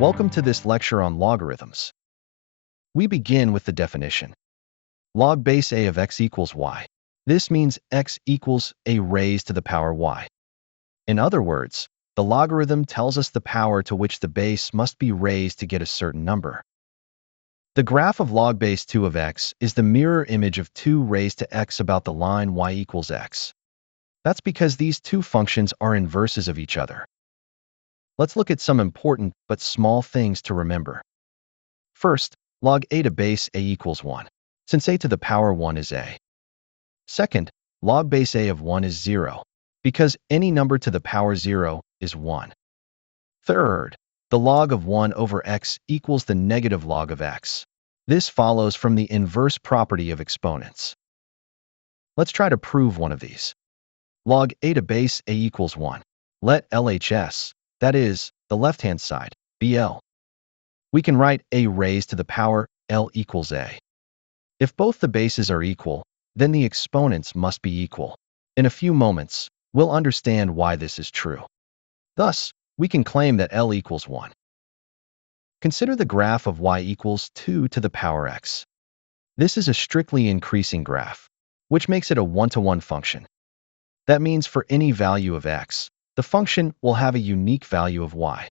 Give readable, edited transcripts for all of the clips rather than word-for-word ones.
Welcome to this lecture on logarithms. We begin with the definition. Log base a of x equals y. This means x equals a raised to the power y. In other words, the logarithm tells us the power to which the base must be raised to get a certain number. The graph of log base 2 of x is the mirror image of 2 raised to x about the line y equals x. That's because these two functions are inverses of each other. Let's look at some important but small things to remember. First, log a to base a equals 1, since a to the power 1 is a. Second, log base a of 1 is 0, because any number to the power 0 is 1. Third, the log of 1 over x equals the negative log of x. This follows from the inverse property of exponents. Let's try to prove one of these. Log a to base a equals 1. Let LHS, that is, the left-hand side, be L. We can write a raised to the power L equals a. If both the bases are equal, then the exponents must be equal. In a few moments, we'll understand why this is true. Thus, we can claim that L equals 1. Consider the graph of y equals 2 to the power x. This is a strictly increasing graph, which makes it a one-to-one function. That means for any value of x, the function will have a unique value of y.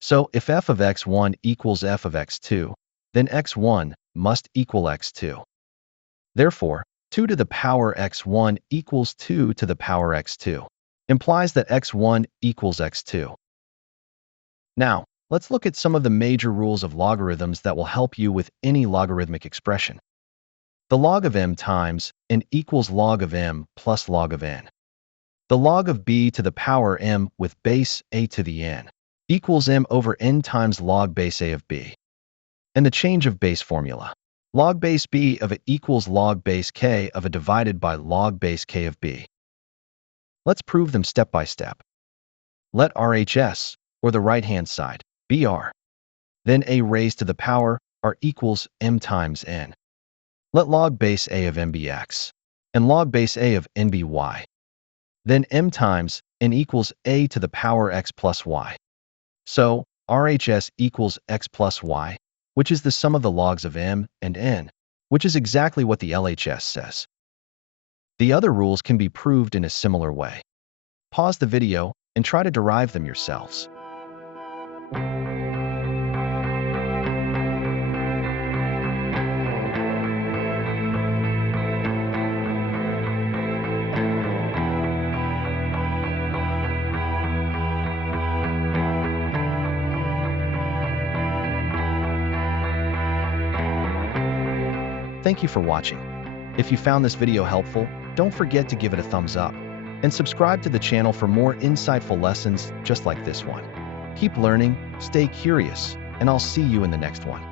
So if f of x1 equals f of x2, then x1 must equal x2. Therefore, 2 to the power x1 equals 2 to the power x2, implies that x1 equals x2. Now, let's look at some of the major rules of logarithms that will help you with any logarithmic expression. The log of m times n equals log of m plus log of n. The log of b to the power m with base a to the n equals m over n times log base a of b. And the change of base formula. Log base b of a equals log base k of a divided by log base k of b. Let's prove them step by step. Let RHS, or the right-hand side, be r. Then a raised to the power r equals m times n. Let log base a of m be x, and log base a of n be y. Then m times n equals a to the power x plus y. So, RHS equals x plus y, which is the sum of the logs of m and n, which is exactly what the LHS says. The other rules can be proved in a similar way. Pause the video and try to derive them yourselves. Thank you for watching. If you found this video helpful, don't forget to give it a thumbs up and subscribe to the channel for more insightful lessons just like this one. Keep learning, stay curious, and I'll see you in the next one.